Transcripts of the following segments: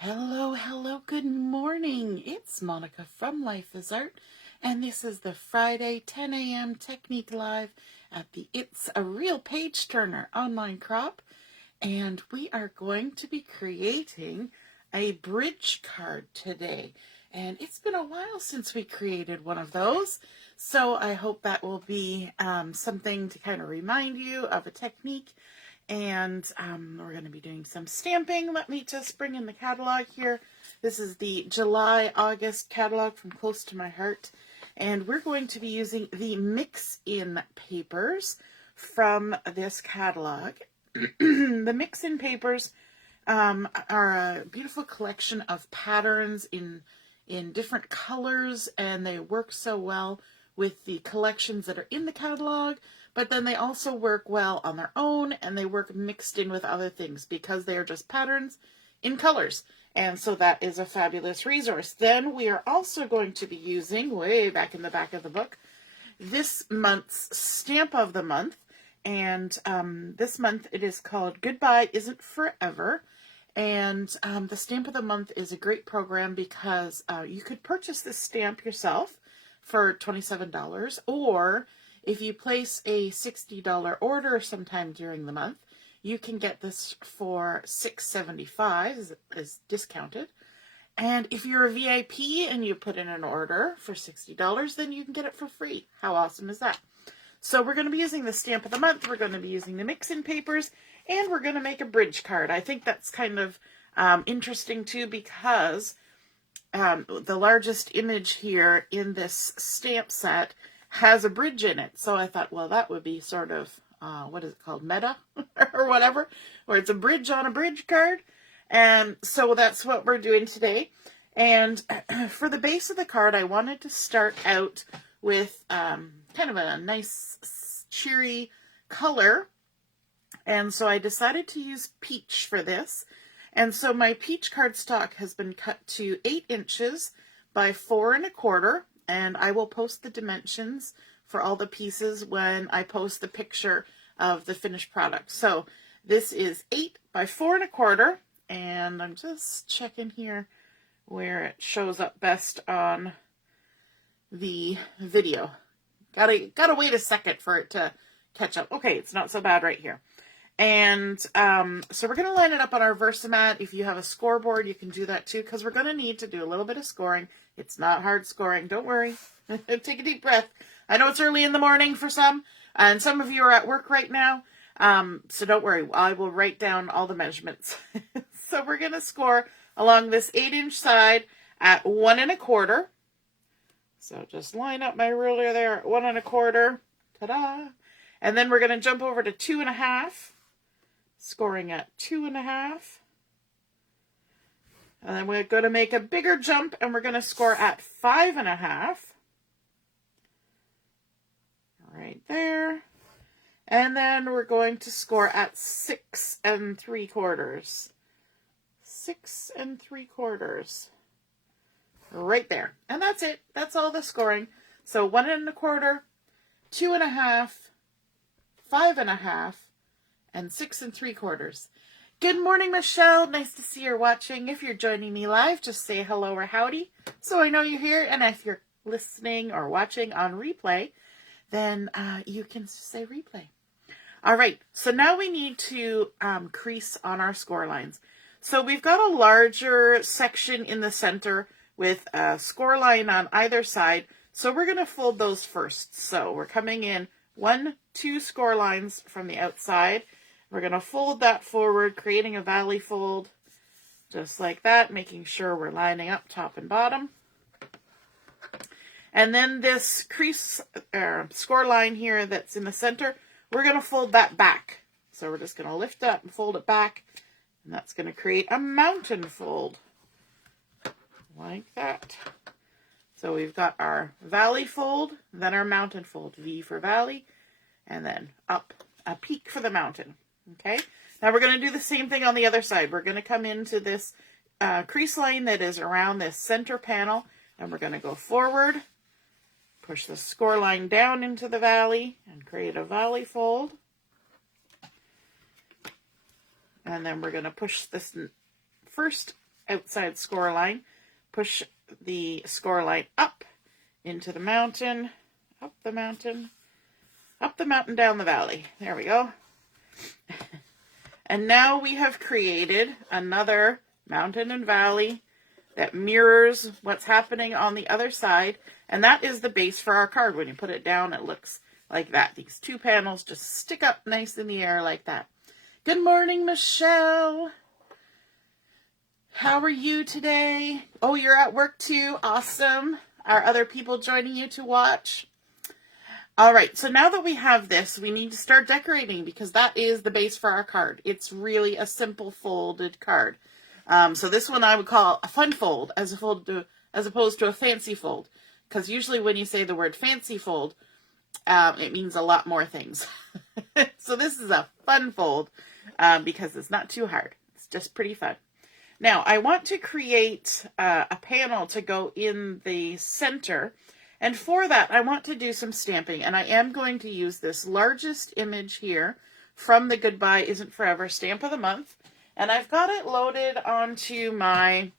Hello, hello, good morning. It's Monica from Life is Art, and this is the Friday 10 a.m. Technique Live at the It's a Real Page Turner online crop, and we are going to be creating a bridge card today. And it's been a while since we created one of those, so I hope that will be something to kind of remind you of a technique. And we're going to be doing some stamping. Let me just bring in the catalog here. This is the July-August catalog from Close to My Heart. And we're going to be using the mix-in papers from this catalog. The mix-in papers are a beautiful collection of patterns in different colors, and they work so well with the collections that are in the catalog, but then they also work well on their own, and they work mixed in with other things because they are just patterns in colors. And so that is a fabulous resource. Then we are also going to be using, way back in the back of the book, this month's stamp of the month. And this month it is called Goodbye Isn't Forever. And the stamp of the month is a great program because you could purchase this stamp yourself for $27, or if you place a $60 order sometime during the month, you can get this for $6.75 as discounted. And if you're a VIP and you put in an order for $60, then you can get it for free. How awesome is that? So we're going to be using the stamp of the month, we're going to be using the mix-in papers, and we're going to make a bridge card. I think that's kind of interesting too, because the largest image here in this stamp set has a bridge in it. So I thought, well, that would be sort of, what is it called, meta or whatever, where it's a bridge on a bridge card. And so that's what we're doing today. And for the base of the card, I wanted to start out with kind of a nice cheery color. And so I decided to use peach for this. And so my peach cardstock has been cut to 8 inches by 4 1/4. And I will post the dimensions for all the pieces when I post the picture of the finished product. So this is 8 by 4 1/4. And I'm just checking here where it shows up best on the video. Gotta wait a second for it to catch up. Okay, it's not so bad right here. And so we're going to line it up on our Versamat. If you have a scoreboard, you can do that too, because we're going to need to do a little bit of scoring. It's not hard scoring. Don't worry. Take a deep breath. I know it's early in the morning for some, and some of you are at work right now. So don't worry. I will write down all the measurements. So we're going to score along this 8-inch side at 1 1/4. So just line up my ruler there at 1 1/4. Ta-da! And then we're going to jump over to 2 1/2. Scoring at 2 1/2. And then we're going to make a bigger jump, and we're going to score at 5 1/2. Right there. And then we're going to score at 6 3/4. 6 3/4. Right there. And that's it. That's all the scoring. So 1 1/4, 2 1/2, 5 1/2, and 6 3/4. Good morning, Michelle. Nice to see you're watching. If you're joining me live, just say hello or howdy so I know you're here. And if you're listening or watching on replay, then you can say replay. All right, so now we need to crease on our score lines. So we've got a larger section in the center with a score line on either side. So we're going to fold those first. So we're coming in 1, 2 score lines from the outside. We're going to fold that forward, creating a valley fold, just like that, making sure we're lining up top and bottom. And then this crease score line here that's in the center, we're going to fold that back. So we're just going to lift up and fold it back, and that's going to create a mountain fold, like that. So we've got our valley fold, then our mountain fold, V for valley, and then up, a peak for the mountain. Okay, now we're going to do the same thing on the other side. We're going to come into this crease line that is around this center panel, and we're going to go forward, push the score line down into the valley, and create a valley fold. And then we're going to push this first outside score line. Push the score line up into the mountain, up the mountain, down the valley. There we go. And now we have created another mountain and valley that mirrors what's happening on the other side. And that is the base for our card. When you put it down, it looks like that. These two panels just stick up nice in the air like that. Good morning, Michelle. How are you today? Oh, you're at work too. Awesome. Are other people joining you to watch? All right, so now that we have this, we need to start decorating because that is the base for our card. It's really a simple folded card. So this one I would call a fun fold as opposed to a fancy fold. Because usually when you say the word fancy fold, it means a lot more things. So this is a fun fold because it's not too hard. It's just pretty fun. Now, I want to create a panel to go in the center. And for that, I want to do some stamping. And I am going to use this largest image here from the Goodbye Isn't Forever Stamp of the Month. And I've got it loaded onto my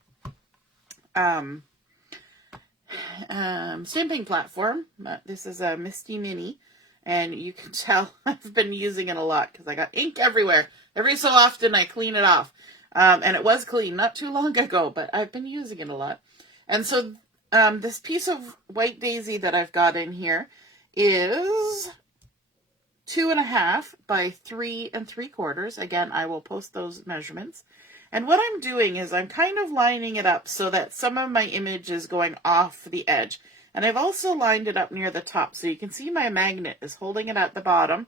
stamping platform. This is a Misty Mini. And you can tell I've been using it a lot because I got ink everywhere. Every so often I clean it off. And it was clean not too long ago, but I've been using it a lot. And so this piece of white daisy that I've got in here is 2.5 by 3 3/4. Again, I will post those measurements. And what I'm doing is I'm kind of lining it up so that some of my image is going off the edge. And I've also lined it up near the top. So you can see my magnet is holding it at the bottom.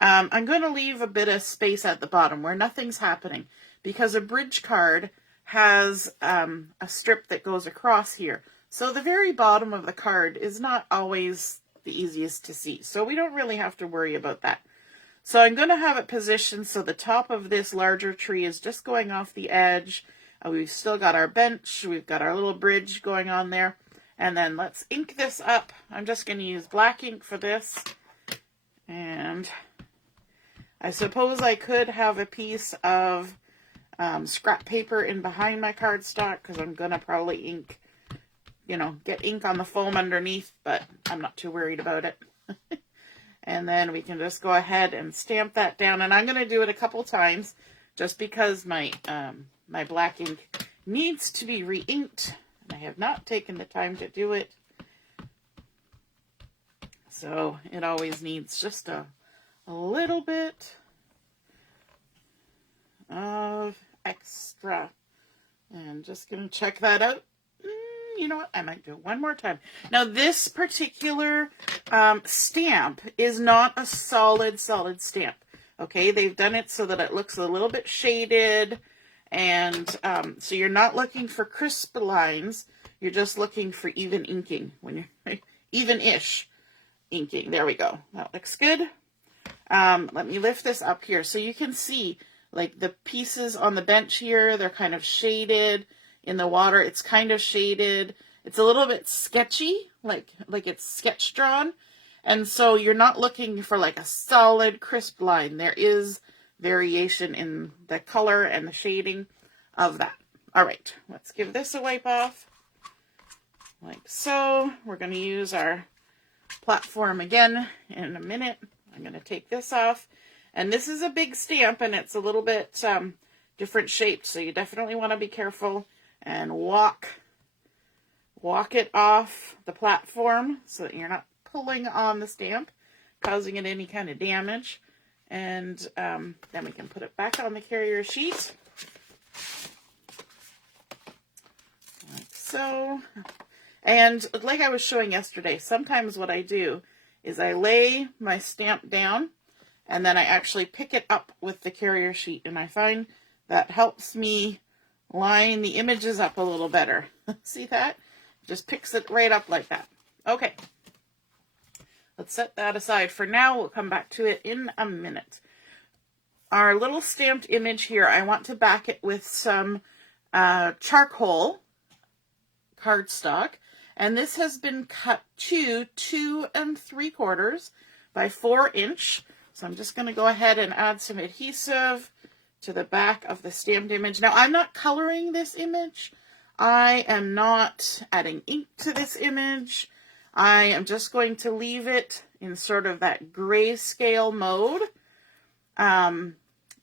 I'm going to leave a bit of space at the bottom where nothing's happening because a bridge card has a strip that goes across here. So the very bottom of the card is not always the easiest to see. So we don't really have to worry about that. So I'm going to have it positioned so the top of this larger tree is just going off the edge. We've still got our bench. We've got our little bridge going on there. And then let's ink this up. I'm just going to use black ink for this. And I suppose I could have a piece of scrap paper in behind my cardstock because I'm going to probably ink, get ink on the foam underneath, but I'm not too worried about it. And then we can just go ahead and stamp that down. And I'm going to do it a couple times just because my my black ink needs to be re-inked. And I have not taken the time to do it. So it always needs just a little bit of extra. And just going to check that out. You know what? I might do it one more time. Now, this particular stamp is not a solid stamp. Okay, they've done it so that it looks a little bit shaded. And so you're not looking for crisp lines. You're just looking for even inking. When you're even-ish inking. There we go. That looks good. Let me lift this up here so you can see like the pieces on the bench here. They're kind of shaded. In the water, it's kind of shaded. It's a little bit sketchy, like it's sketch drawn. And so you're not looking for like a solid, crisp line. There is variation in the color and the shading of that. All right, let's give this a wipe off. Like so. We're going to use our platform again in a minute. I'm going to take this off. And this is a big stamp, and it's a little bit different shaped, so you definitely want to be careful and walk it off the platform so that you're not pulling on the stamp, causing it any kind of damage. And then we can put it back on the carrier sheet. Like so. And like I was showing yesterday, sometimes what I do is I lay my stamp down and then I actually pick it up with the carrier sheet. And I find that helps me line the images up a little better. See that? Just picks it right up like that. Okay. Let's set that aside for now. We'll come back to it in a minute. Our little stamped image here, I want to back it with some charcoal cardstock. And this has been cut to 2 3/4 by 4 inch. So I'm just going to go ahead and add some adhesive to the back of the stamped image. Now, I'm not coloring this image. I am not adding ink to this image. I am just going to leave it in sort of that grayscale mode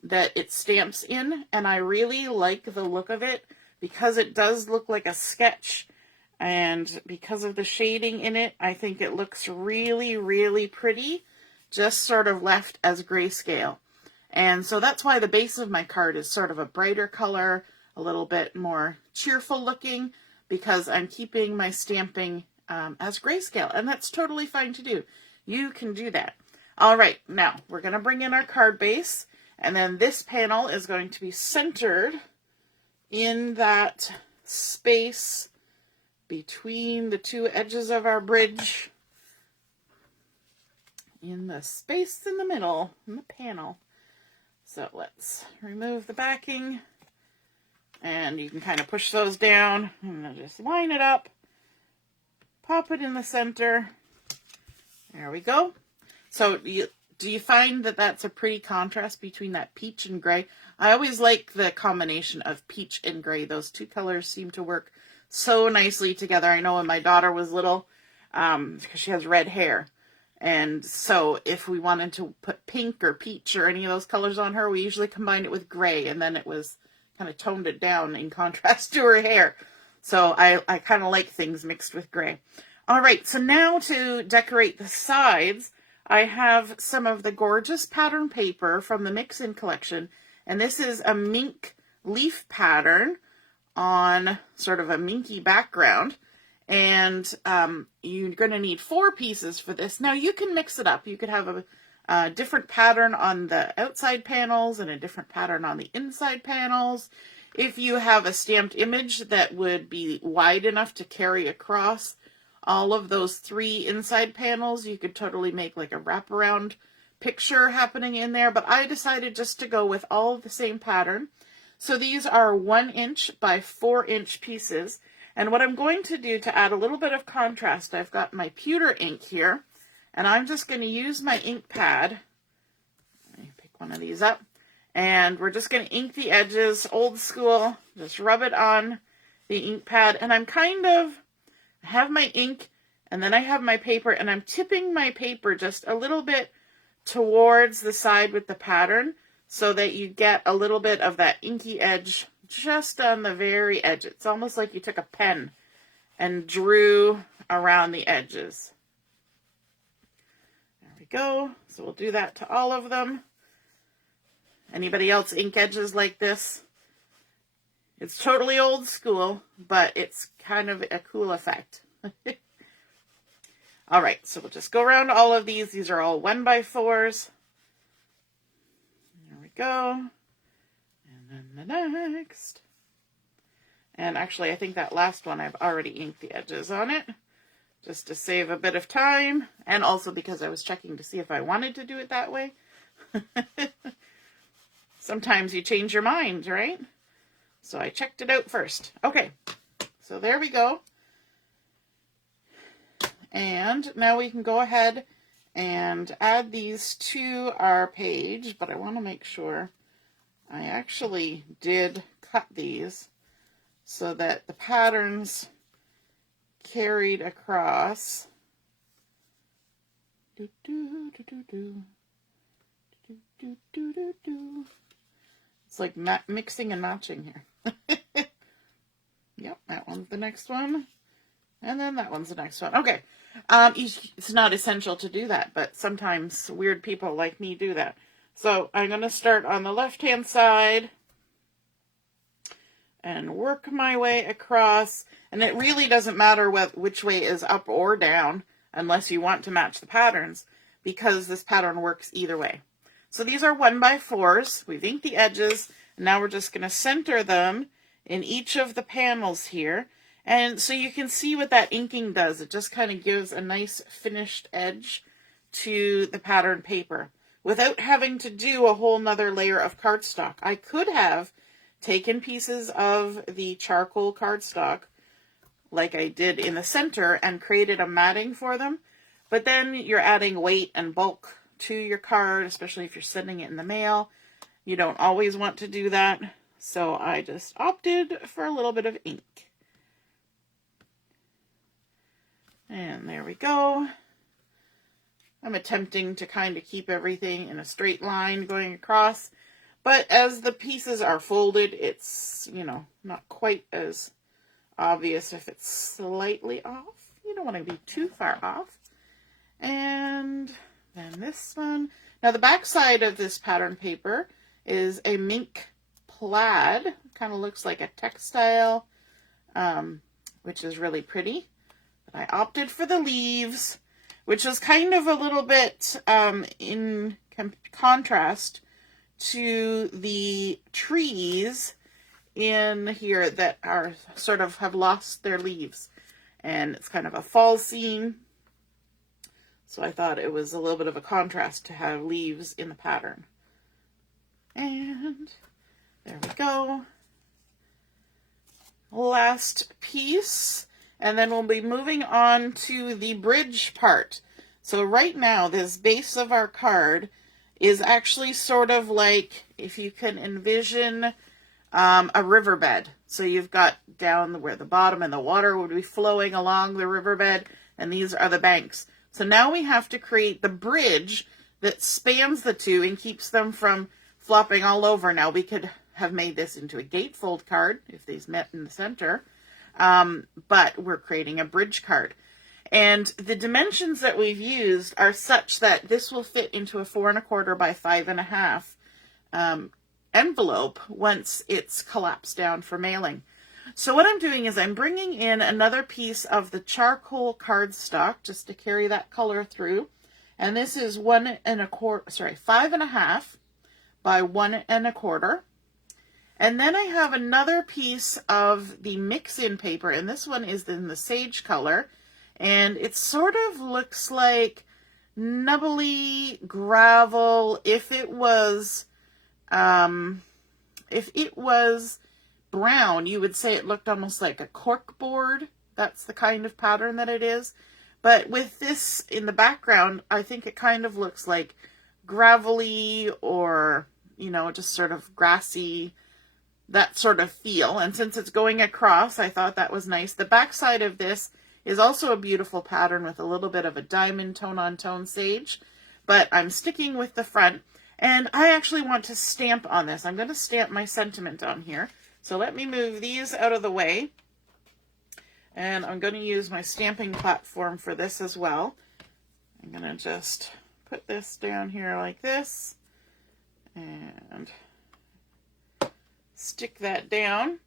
that it stamps in, and I really like the look of it because it does look like a sketch, and because of the shading in it, I think it looks really, really pretty, just sort of left as grayscale. And so that's why the base of my card is sort of a brighter color, a little bit more cheerful looking, because I'm keeping my stamping as grayscale, and that's totally fine to do. You can do that. All right, now we're going to bring in our card base, and then this panel is going to be centered in that space between the two edges of our bridge, in the space in the middle, in the panel. So let's remove the backing, and you can kind of push those down, and then just line it up, pop it in the center. There we go. So do you find that that's a pretty contrast between that peach and gray? I always like the combination of peach and gray. Those two colors seem to work so nicely together. I know when my daughter was little, because she has red hair, and so if we wanted to put pink or peach or any of those colors on her, we usually combined it with gray, and then it was kind of toned it down in contrast to her hair. So I kind of like things mixed with gray. All right, so now to decorate the sides, I have some of the gorgeous pattern paper from the Mix In collection, and this is a mink leaf pattern on sort of a minky background, and you're going to need 4 pieces for this. Now you can mix it up. You could have a different pattern on the outside panels and a different pattern on the inside panels. If you have a stamped image that would be wide enough to carry across all of those 3 inside panels, you could totally make like a wraparound picture happening in there, but I decided just to go with all of the same pattern. So these are 1 inch by 4 inch pieces, and what I'm going to do to add a little bit of contrast, I've got my pewter ink here, and I'm just going to use my ink pad. Let me pick one of these up, and we're just going to ink the edges, old school, just rub it on the ink pad, and I'm I have my ink, and then I have my paper, and I'm tipping my paper just a little bit towards the side with the pattern so that you get a little bit of that inky edge just on the very edge. It's almost like you took a pen and drew around the edges. There we go. So we'll do that to all of them. Anybody else ink edges like this? It's totally old school, but it's kind of a cool effect. All right, so we'll just go around all of these. These are all 1 by 4s. There we go. And then the next. And actually, I think that last one I've already inked the edges on it, just to save a bit of time, and also because I was checking to see if I wanted to do it that way. Sometimes you change your mind, right? So I checked it out first. Okay, so there we go. And now we can go ahead and add these to our page, but I want to make sure I actually did cut these so that the patterns carried across. It's like mixing and matching here. Yep, that one's the next one. And then that one's the next one. Okay. It's not essential to do that, but sometimes weird people like me do that. So I'm going to start on the left-hand side and work my way across. And it really doesn't matter which way is up or down unless you want to match the patterns, because this pattern works either way. So these are 1 by 4s. We've inked the edges, and now we're just going to center them in each of the panels here. And so you can see what that inking does. It just kind of gives a nice finished edge to the pattern paper without having to do a whole nother layer of cardstock. I could have taken pieces of the charcoal cardstock like I did in the center and created a matting for them, but then you're adding weight and bulk to your card, especially if you're sending it in the mail. You don't always want to do that, so I just opted for a little bit of ink. And there we go. I'm attempting to kind of keep everything in a straight line going across, but as the pieces are folded, it's, you know, not quite as obvious if it's slightly off. You don't want to be too far off. And then this one. Now the back side of this pattern paper is a mink plaid. Kind of looks like a textile, which is really pretty. But I opted for the leaves, which is kind of a little bit in contrast to the trees in here that are sort of have lost their leaves. And it's kind of a fall scene. So I thought it was a little bit of a contrast to have leaves in the pattern. And there we go. Last piece. And then we'll be moving on to the bridge part. So right now, this base of our card is actually sort of like, if you can envision a riverbed. So you've got down where the bottom and the water would be flowing along the riverbed, and these are the banks. So now we have to create the bridge that spans the two and keeps them from flopping all over. Now we could have made this into a gatefold card if these met in the center, but we're creating a bridge card. And the dimensions that we've used are such that this will fit into a 4 1/4 by 5 1/2 envelope once it's collapsed down for mailing. So what I'm doing is I'm bringing in another piece of the charcoal cardstock just to carry that color through. And this is 5 1/2 by 1 1/4. And then I have another piece of the mix-in paper, and this one is in the sage color. And it sort of looks like nubbly gravel. If it was brown, you would say it looked almost like a cork board. That's the kind of pattern that it is. But with this in the background, I think it kind of looks like gravelly or, you know, just sort of grassy, that sort of feel. And since it's going across, I thought that was nice. The back side of this is also a beautiful pattern with a little bit of a diamond tone-on-tone sage, but I'm sticking with the front, and I actually want to stamp on this. I'm going to stamp my sentiment on here. So let me move these out of the way, and I'm going to use my stamping platform for this as well. I'm going to just put this down here like this, and stick that down.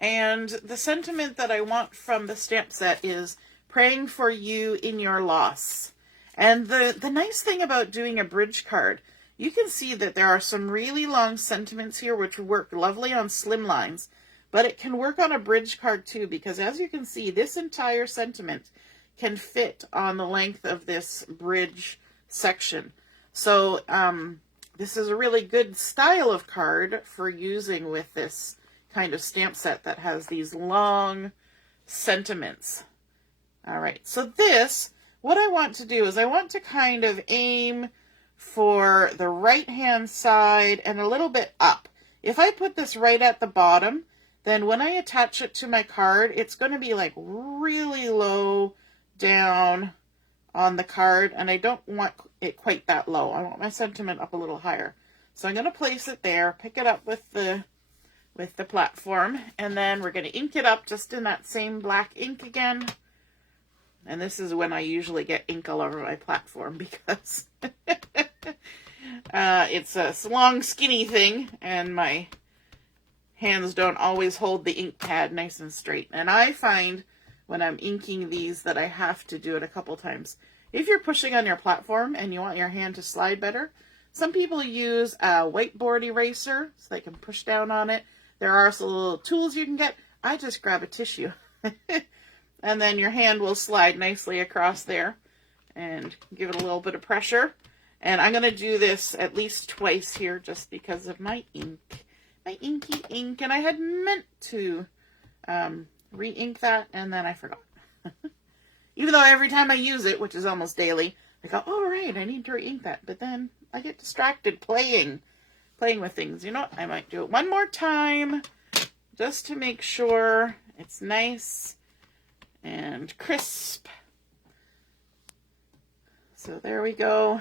And the sentiment that I want from the stamp set is praying for you in your loss. And the nice thing about doing a bridge card, you can see that there are some really long sentiments here which work lovely on slim lines, but it can work on a bridge card too, because as you can see, this entire sentiment can fit on the length of this bridge section. So this is a really good style of card for using with this kind of stamp set that has these long sentiments. All right, so this, what I want to do is I want to kind of aim for the right-hand side and a little bit up. If I put this right at the bottom, then when I attach it to my card, it's going to be like really low down on the card, and I don't want it quite that low. I want my sentiment up a little higher. So I'm going to place it there, pick it up with the platform, and then we're going to ink it up just in that same black ink again. And this is when I usually get ink all over my platform because it's a long, skinny thing, and my hands don't always hold the ink pad nice and straight. And I find when I'm inking these that I have to do it a couple times. If you're pushing on your platform and you want your hand to slide better, some people use a whiteboard eraser so they can push down on it. There are some little tools you can get. I just grab a tissue. And then your hand will slide nicely across there and give it a little bit of pressure. And I'm going to do this at least twice here just because of my ink. My inky ink. And I had meant to re-ink that, and then I forgot. Even though every time I use it, which is almost daily, I go, oh, right, I need to re-ink that. But then I get distracted playing playing with things. You know what? I might do it one more time just to make sure it's nice and crisp. So there we go.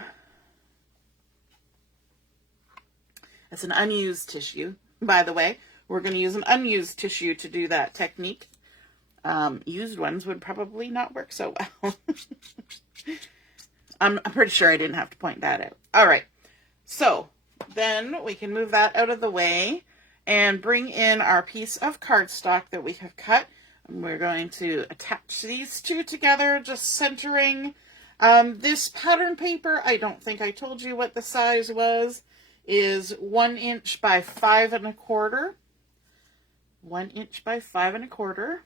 It's an unused tissue, by the way. We're going to use an unused tissue to do that technique. Used ones would probably not work so well. I'm pretty sure I didn't have to point that out. All right. So then we can move that out of the way and bring in our piece of cardstock that we have cut. And we're going to attach these two together, just centering. This pattern paper, I don't think I told you what the size was, is 1 inch by 5 1/4. 1 inch by 5 1/4.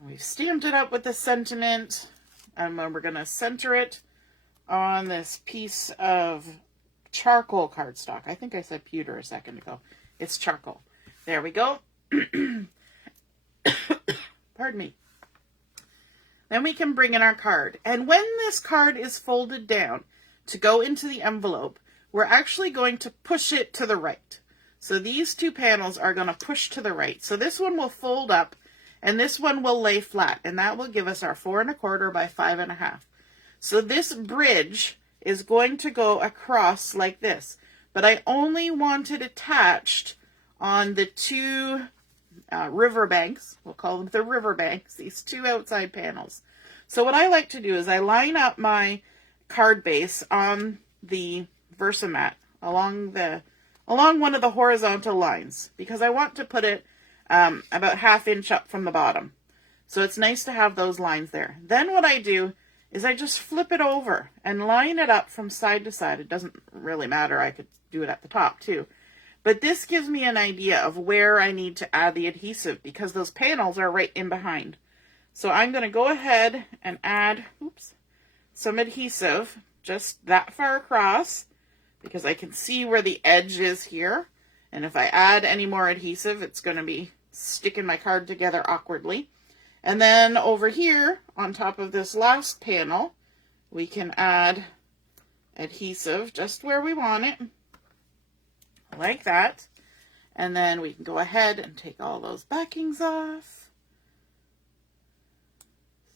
And we've stamped it up with the sentiment, and then we're going to center it on this piece of charcoal cardstock. I think I said pewter a second ago. It's charcoal. There we go. Pardon me. Then we can bring in our card. And when this card is folded down to go into the envelope, we're actually going to push it to the right. So these two panels are going to push to the right. So this one will fold up and this one will lay flat, and that will give us our 4 1/4 by 5 1/2. So this bridge is going to go across like this, but I only want it attached on the two river banks. We'll call them the river banks, these two outside panels. So what I like to do is I line up my card base on the Versamat along one of the horizontal lines, because I want to put it about 1/2 inch up from the bottom. So it's nice to have those lines there. Then what I do is I just flip it over and line it up from side to side. It doesn't really matter. I could do it at the top too. But this gives me an idea of where I need to add the adhesive, because those panels are right in behind. So I'm going to go ahead and add some adhesive just that far across, because I can see where the edge is here. And if I add any more adhesive, it's going to be sticking my card together awkwardly. And then over here, on top of this last panel, we can add adhesive just where we want it, like that. And then we can go ahead and take all those backings off.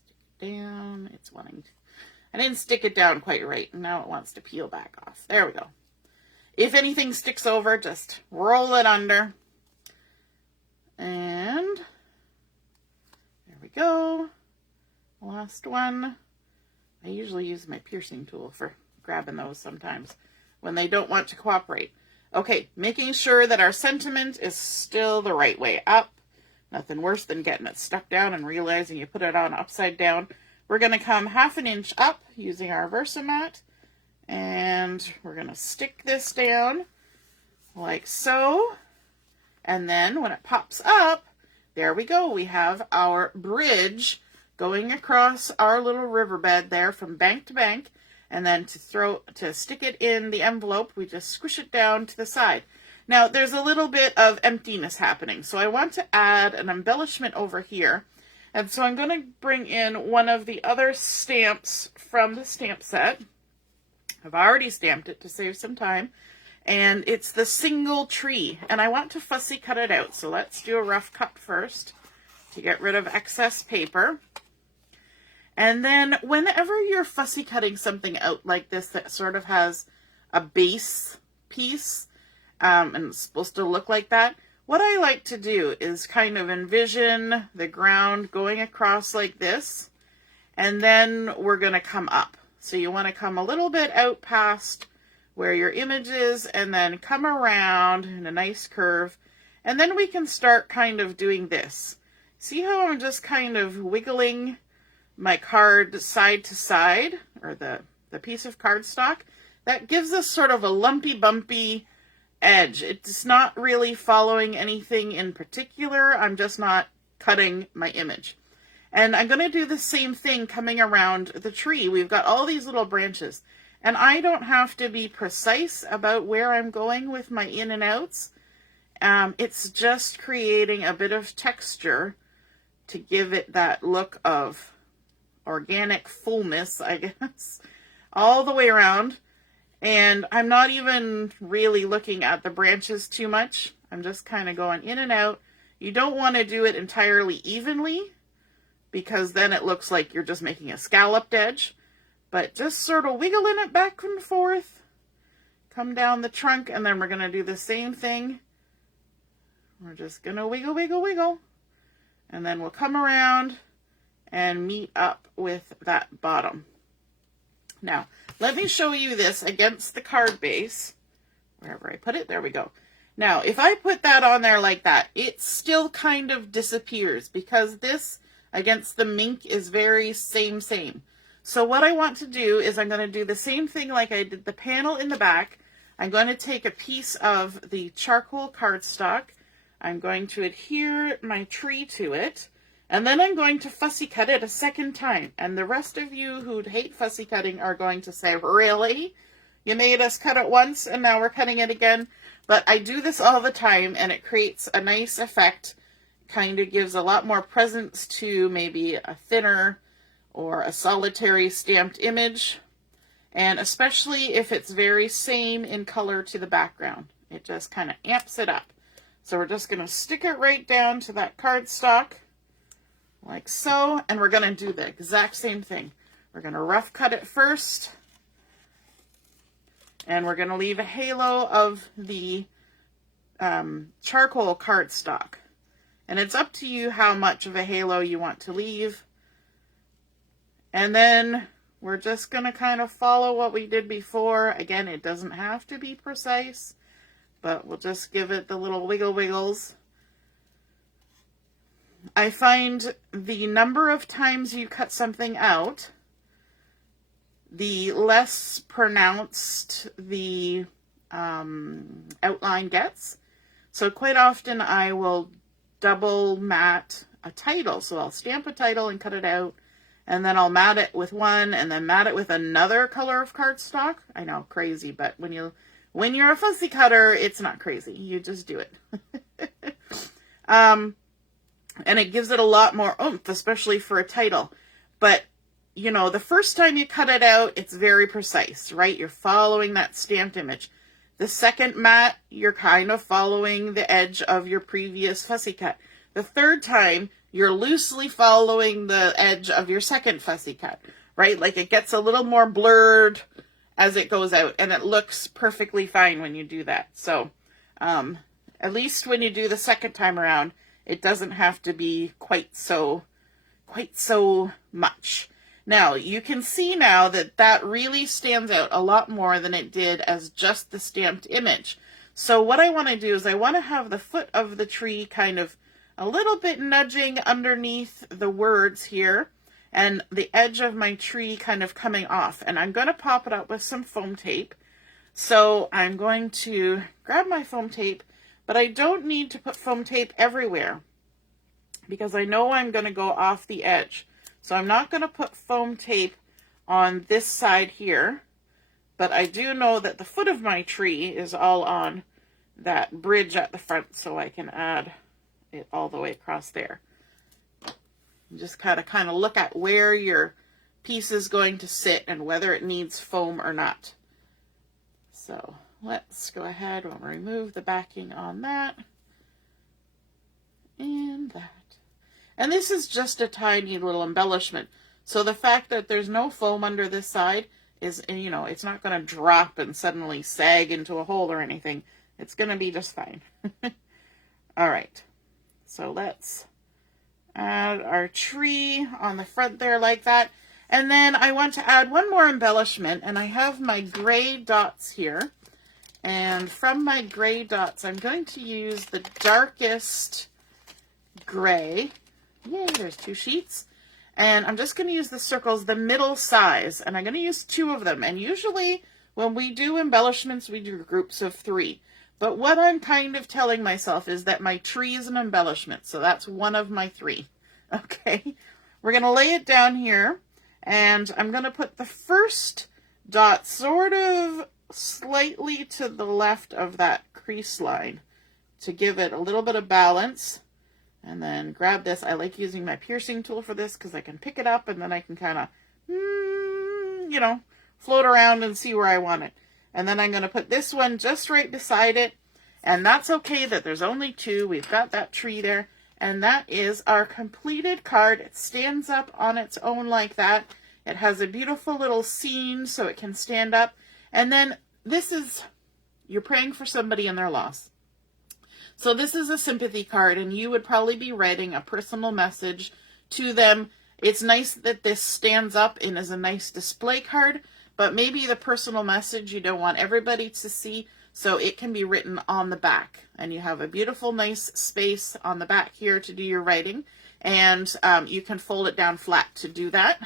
Stick it down. It's wanting to... I didn't stick it down quite right. Now it wants to peel back off. There we go. If anything sticks over, just roll it under. And there we go. Last one. I usually use my piercing tool for grabbing those sometimes when they don't want to cooperate. Okay, making sure that our sentiment is still the right way up. Nothing worse than getting it stuck down and realizing you put it on upside down. We're going to come 1/2 inch up using our Versamat. And we're going to stick this down like so. And then when it pops up, there we go. We have our bridge going across our little riverbed there from bank to bank. And then to stick it in the envelope, we just squish it down to the side. Now, there's a little bit of emptiness happening, so I want to add an embellishment over here. And so I'm going to bring in one of the other stamps from the stamp set. I've already stamped it to save some time. And it's the single tree. And I want to fussy cut it out. So let's do a rough cut first to get rid of excess paper. And then whenever you're fussy cutting something out like this that sort of has a base piece, and it's supposed to look like that, what I like to do is kind of envision the ground going across like this, and then we're going to come up. So you want to come a little bit out past where your image is, and then come around in a nice curve, and then we can start kind of doing this. See how I'm just kind of wiggling my card side to side, or the piece of cardstock? That gives us sort of a lumpy, bumpy edge. It's not really following anything in particular. I'm just not cutting my image. And I'm going to do the same thing coming around the tree. We've got all these little branches. And I don't have to be precise about where I'm going with my in and outs. It's just creating a bit of texture to give it that look of organic fullness, I guess, all the way around. And I'm not even really looking at the branches too much. I'm just kind of going in and out. You don't want to do it entirely evenly because then it looks like you're just making a scalloped edge. But just sort of wiggling it back and forth. Come down the trunk, and then we're going to do the same thing. We're just going to wiggle, wiggle, wiggle. And then we'll come around and meet up with that bottom. Now, let me show you this against the card base. Wherever I put it, there we go. Now, if I put that on there like that, it still kind of disappears because this against the mink is very same. So what I want to do is I'm going to do the same thing like I did the panel in the back. I'm going to take a piece of the charcoal cardstock. I'm going to adhere my tree to it. And then I'm going to fussy cut it a second time. And the rest of you who hate fussy cutting are going to say, really? You made us cut it once and now we're cutting it again? But I do this all the time and it creates a nice effect. Kind of gives a lot more presence to maybe a thinner or a solitary stamped image. And especially if it's very same in color to the background. It just kind of amps it up. So we're just going to stick it right down to that cardstock. Like so, and we're going to do the exact same thing. We're going to rough cut it first, and we're going to leave a halo of the charcoal cardstock. And it's up to you how much of a halo you want to leave. And then we're just going to kind of follow what we did before. Again, it doesn't have to be precise, but we'll just give it the little wiggle wiggles. I find the number of times you cut something out, the less pronounced the outline gets. So quite often I will double mat a title. So I'll stamp a title and cut it out, and then I'll mat it with one, and then mat it with another color of cardstock. I know, crazy, but when you're a fussy cutter, it's not crazy. You just do it. And it gives it a lot more oomph, especially for a title. But, you know, the first time you cut it out, it's very precise, right? You're following that stamped image. The second mat, you're kind of following the edge of your previous fussy cut. The third time, you're loosely following the edge of your second fussy cut, right? Like it gets a little more blurred as it goes out, and it looks perfectly fine when you do that. So, at least when you do the second time around, it doesn't have to be quite so much. Now, you can see now that that really stands out a lot more than it did as just the stamped image. So what I want to do is I want to have the foot of the tree kind of a little bit nudging underneath the words here, and the edge of my tree kind of coming off. And I'm going to pop it up with some foam tape. So I'm going to grab my foam tape, but I don't need to put foam tape everywhere because I know I'm going to go off the edge. So I'm not going to put foam tape on this side here, but I do know that the foot of my tree is all on that bridge at the front, so I can add it all the way across there. You just kind of look at where your piece is going to sit and whether it needs foam or not. So let's go ahead and remove the backing on that and that. And this is just a tiny little embellishment. So the fact that there's no foam under this side is, you know, it's not going to drop and suddenly sag into a hole or anything. It's going to be just fine. All right. So let's add our tree on the front there like that. And then I want to add one more embellishment, and I have my gray dots here. And from my gray dots, I'm going to use the darkest gray. Yay, there's 2 sheets. And I'm just going to use the circles, the middle size, and I'm going to use 2 of them. And usually when we do embellishments, we do groups of 3. But what I'm kind of telling myself is that my tree is an embellishment. So that's one of my 3. Okay, we're going to lay it down here, and I'm going to put the first dot sort of slightly to the left of that crease line to give it a little bit of balance. And then grab this. I like using my piercing tool for this because I can pick it up and then I can kind of, you know, float around and see where I want it. And then I'm going to put this one just right beside it. And that's okay that there's only two. We've got that tree there. And that is our completed card. It stands up on its own like that. It has a beautiful little scene so it can stand up. And then this is, you're praying for somebody and their loss. So this is a sympathy card, and you would probably be writing a personal message to them. It's nice that this stands up and is a nice display card, but maybe the personal message you don't want everybody to see, so it can be written on the back. And you have a beautiful, nice space on the back here to do your writing. And you can fold it down flat to do that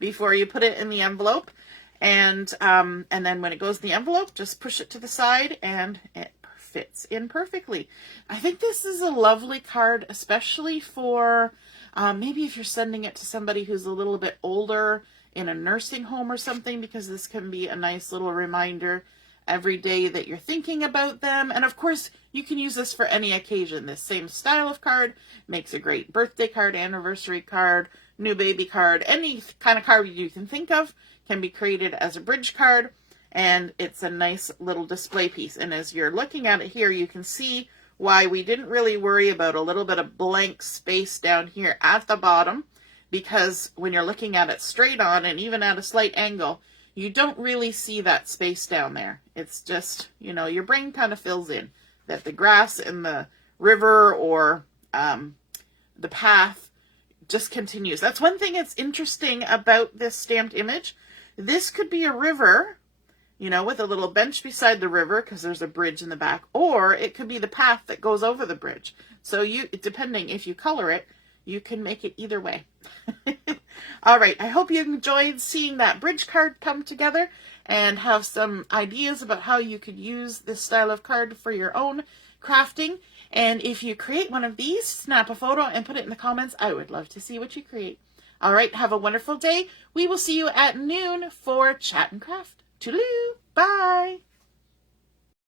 before you put it in the envelope. And then when it goes in the envelope, just push it to the side and it fits in perfectly. I think this is a lovely card, especially for maybe if you're sending it to somebody who's a little bit older in a nursing home or something, because this can be a nice little reminder every day that you're thinking about them. And of course, you can use this for any occasion. This same style of card makes a great birthday card, anniversary card, new baby card, any kind of card you can think of can be created as a bridge card. And it's a nice little display piece. And as you're looking at it here, you can see why we didn't really worry about a little bit of blank space down here at the bottom, because when you're looking at it straight on and even at a slight angle, you don't really see that space down there. It's just, you know, your brain kind of fills in that the grass in the river or the path just continues. That's one thing that's interesting about this stamped image. This could be a river, you know, with a little bench beside the river because there's a bridge in the back, or it could be the path that goes over the bridge. So you, depending if you color it, you can make it either way. All right, I hope you enjoyed seeing that bridge card come together and have some ideas about how you could use this style of card for your own crafting. And if you create one of these, snap a photo and put it in the comments. I would love to see what you create. All right, have a wonderful day. We will see you at noon for Chat and Craft. Toodaloo. Bye.